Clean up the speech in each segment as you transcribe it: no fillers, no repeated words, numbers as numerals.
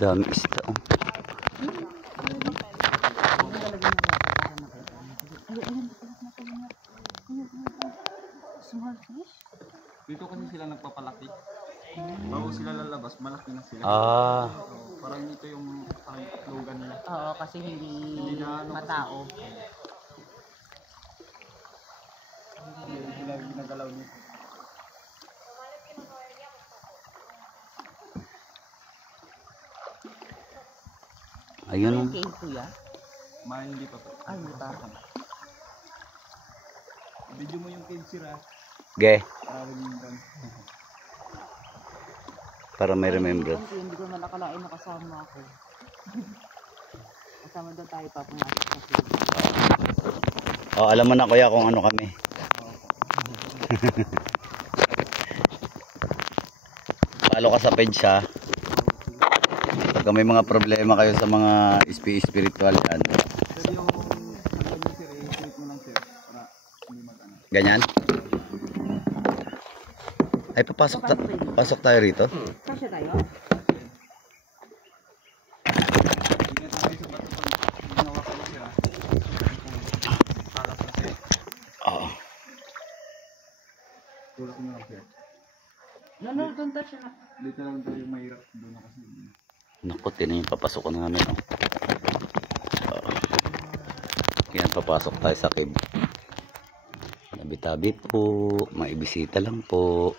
Dami isda. Oh. Dito kasi sila nagpapalaki. Bago sila lalabas, malaki na sila. Ah. So, parang ito yung parang logan nila. Oo, kasi hindi na ano matao. Hindi sila ginagalaw nito. Ayun. Ano yung cave, kuya? Hindi pa po. Ay, hindi pa. Video mo yung cave sila. Ge. Para maging doon. Para may remembrance. Hindi ko naman akalain nakasama ako. Kasama doon tayo pa pumasok sa cave. Oh, alam mo na kuya kung ano kami. Follow ka sa page ha. Pag may mga problema kayo sa mga spiritual yan. Pero yung ganyan sir, i-click mo lang sir. Para hindi mag-ano. Ganyan? Ay, pasok tayo rito. Kasya tayo? Ingat tayo sa bato pag ginawa kayo sir. Talas na sir. Oo. Tulak mo lang sir. No, don't touch na. Dito lang tayo mahirap doon na kasi. Naku, tinan yung papasok ko namin. Oh. Yan, papasok tayo sa cave. Tabi-tabi po. Maibisita lang po.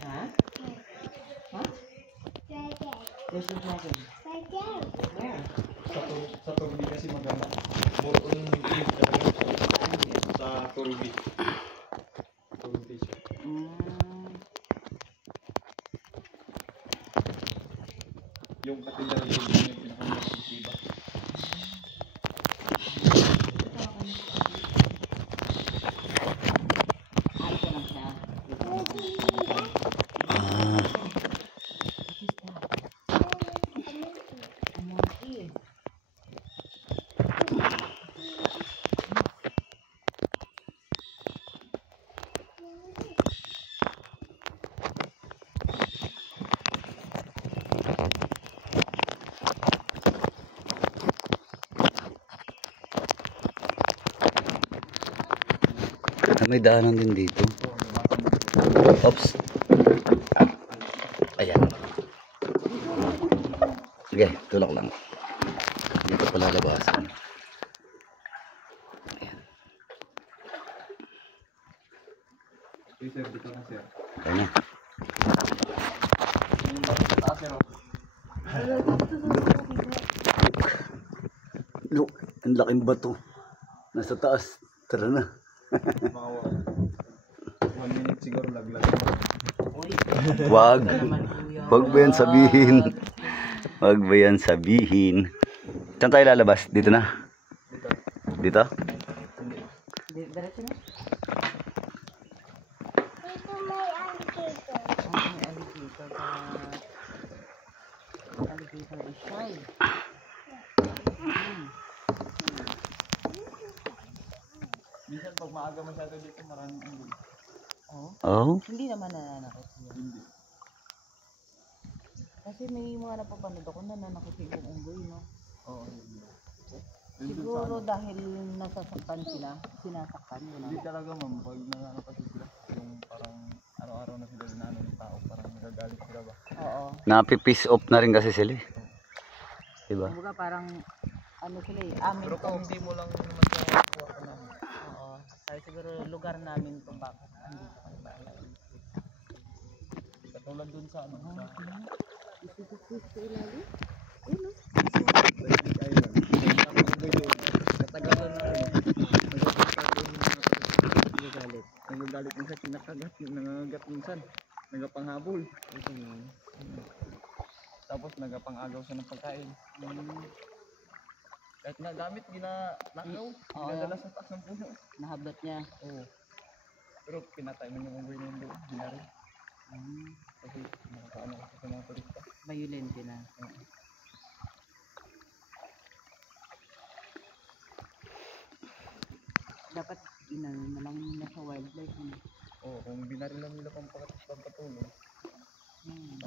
Ha? Ha? Where's the dragon? Where? Sa Turubi kasi maganda. More on live talaga sa Turubi. Turubi siya. Yung katindara yung pinakamalaking iba. Ay, ito lang siya. Ah, may daanan din dito. Oops. Ayan. Sige, tulak lang. Dito pala labasan. Okay sir, dito na sir. Ayan na. Yung bato sa taas sir. Look, ang laking bato. Nasa taas. Tara na. Mga 1 minute siguro laglag. Wag. Wag ba yan sabihin? Wag ba yan sabihin? Saan tayo lalabas? Dito na? Dito? Diretso na? Alligator is shy. Minsan pag maaga masyado dito maraming unggoy. Oh? Oh? Hindi naman nananakit yun. Hindi. Kasi may mga napapanood ako na nanakit yung unggoy, no? Oo, yun. Siguro dahil nasasaktan sila, sinasaktan yun. Hindi talaga ma'am, pag nakakapatid sila, yung parang araw-araw na sila dinano ng tao, parang nagagalit sila ba? Oo. Napipiss off na rin kasi sila eh. Diba? Kumbaga parang, ano sila eh, amin Pero to. kung hindi mo lang naman siya kuha ka namin. Oo. Kaya siguro lugar namin to bakit andito kami bahala. Katulad dun sa ano, sa Isusukwis sa ilalim? Pacific Island. Tapos unggoy doon, katagalan na ano, nagagalit minsan, kinakagat, nangangagat minsan, nagapanghabol. Tapos nagapangagaw siya ng pagkain. Kahit na gamit, ginanakaw, ginadala sa taas ng puno. Nahablat niya. Oo. Pero pinatay man yung unggoy na yun doon, ginari. Kasi nakakaano kasi sa mga turista. Violent na. inano na lang nila sa wildlife. Oo, kung binaril lang nila pampatulong.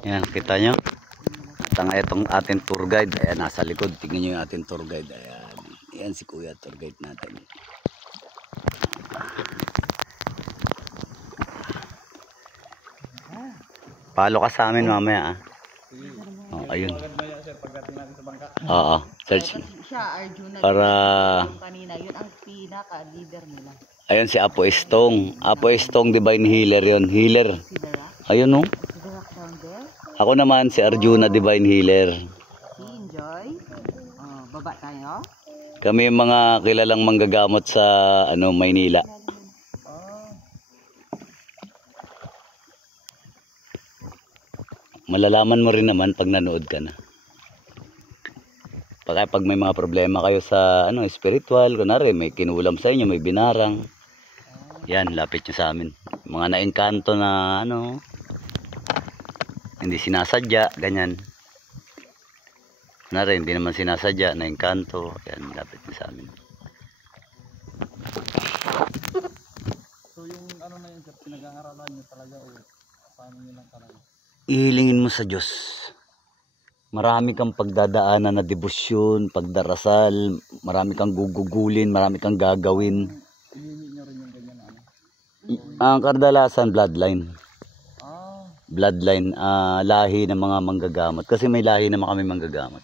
Yan, kita nyo? Tanga itong ating tour guide. Ayan, nasa likod. Tingnan nyo yung ating tour guide. Ayan. Ayan si Kuya, tour guide natin. Palo ka sa amin mamaya ah. Oh, ayun. Agad maya sir, pagdating natin sa bangka. Oo, search. Siya, Arjuna. Para Yung kanina, yun ang pinaka-leader nila. ayun si Apo Estong. Apo Estong Divine Healer yon. Healer. Si Darak. Ayun oh. Si Darak down there. Ako naman si Arjuna Divine Healer. Si Enjoy. Baba tayo. Kami yung mga kilalang manggagamot sa ano Maynila. Malalaman mo rin naman pag nanood ka na. Pag may mga problema kayo sa ano spiritual, kunwari may kinulam sa inyo, may binarang. Yan, lapit nyo sa amin. Mga naengkanto na ano, hindi sinasadya, ganyan. Kunwari, hindi naman sinasadya, naengkanto. Yan, lapit nyo sa amin. So yung ano na yun sir, pinag-aaralan nyo talaga o paano nyo lang talaga? Ihilingin mo sa Diyos. Marami kang pagdadaanan na debosyon, pagdarasal, marami kang gugugulin, marami kang gagawin. Hinihingi nyo rin yung ganyan na ano? Ang kadalasan bloodline. Ah, Bloodline, lahi ng mga manggagamot. Kasi may lahi naman kami manggagamot.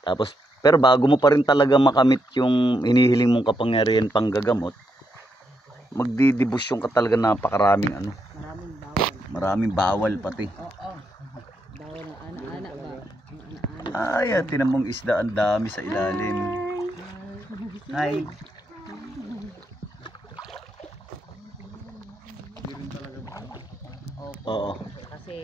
Tapos, pero bago mo pa rin talaga makamit yung hinihiling mong kapangyarihan panggagamot, magdidebosyon ka talaga napakaraming ano. Maraming bawal. Maraming bawal pati. Oo. Bawal ang ana-ana ba? Ang ana-ana. Ay, tinan mong isda, ang dami sa ilalim. Hi. hindi rin talaga ba? Opo. Oo. Kasi,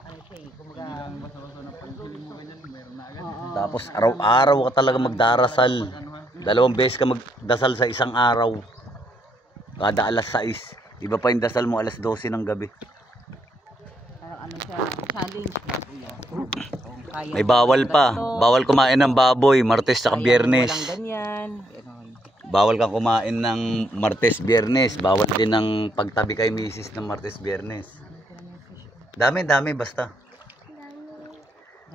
ano siya eh, kumaga, Ang basa-basa na pagpiling mo ganyan, meron na agad. oo. Tapos araw-araw ka talaga magdarasal. 2 beses ka magdasal sa isang araw. Kada alas 6. Iba pa yung dasal mo alas 12 ng gabi. Parang ano siya, challenge ba kuya? Kung kaya May bawal mo pa. ganito, Bawal kumain ng baboy, Martes at kaya mo Biyernes. walang ganyan. Ganon. Bawal kang kumain ng Martes, Biyernes. Bawal din ng pagtabi kay misis ng Martes, Biyernes. Dami, basta.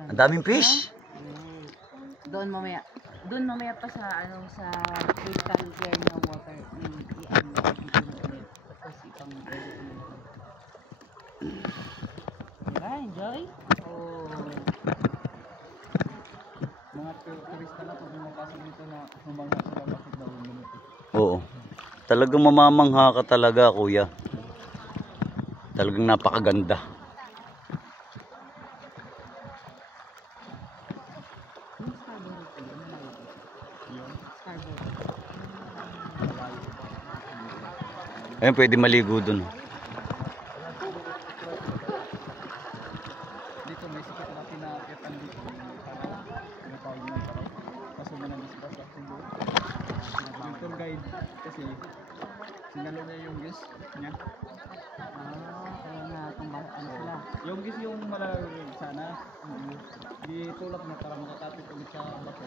Ang daming fish. Doon mamaya pa sa ano sa crystal clear na water i-ano ulit. Tapos ipang diba, enjoy? Oh. Mga turista na pag pumapasok dito na humangha sila bakit daw yung minuto. Oo. Talagang mamamangha ka talaga, kuya. Talagang napakaganda. Ayun, pwede maligo dun. Dito may sikat na pinaakyatan dito. Tinatawag na parang kaso managis-pas at siguro. Yung tour guide kasi sinalo niya yung guest niya. Kaya nga ano sila. Yung guest yung malalim sana. Ditulak na para makatapit ulit sa bato.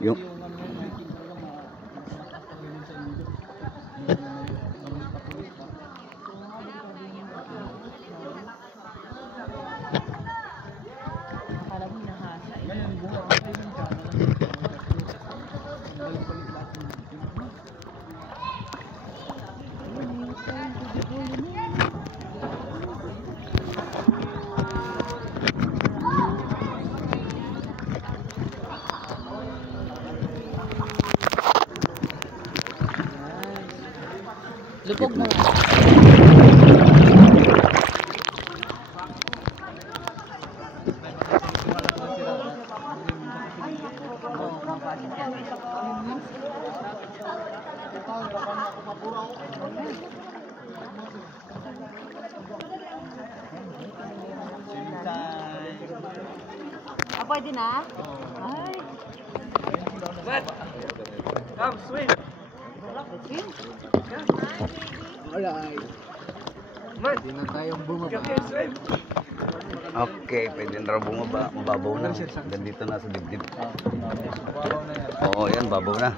Yung, Yung ano yun, may king talaga mataas talaga yun sa inyo. Yung patulis ba? Akala mo nahasa eh. Ngayon, buhay ang kayo ng siya. Balik-balik lahat yung Lupog mo nga. Pwede na? Ay. Come, swim! Alright. Hindi na tayong bumaba. okay, pwede na raw bumaba. Mababaw na. Hanggang dito na sa dibdib. Babaw na yan. Oo, yan, babaw na.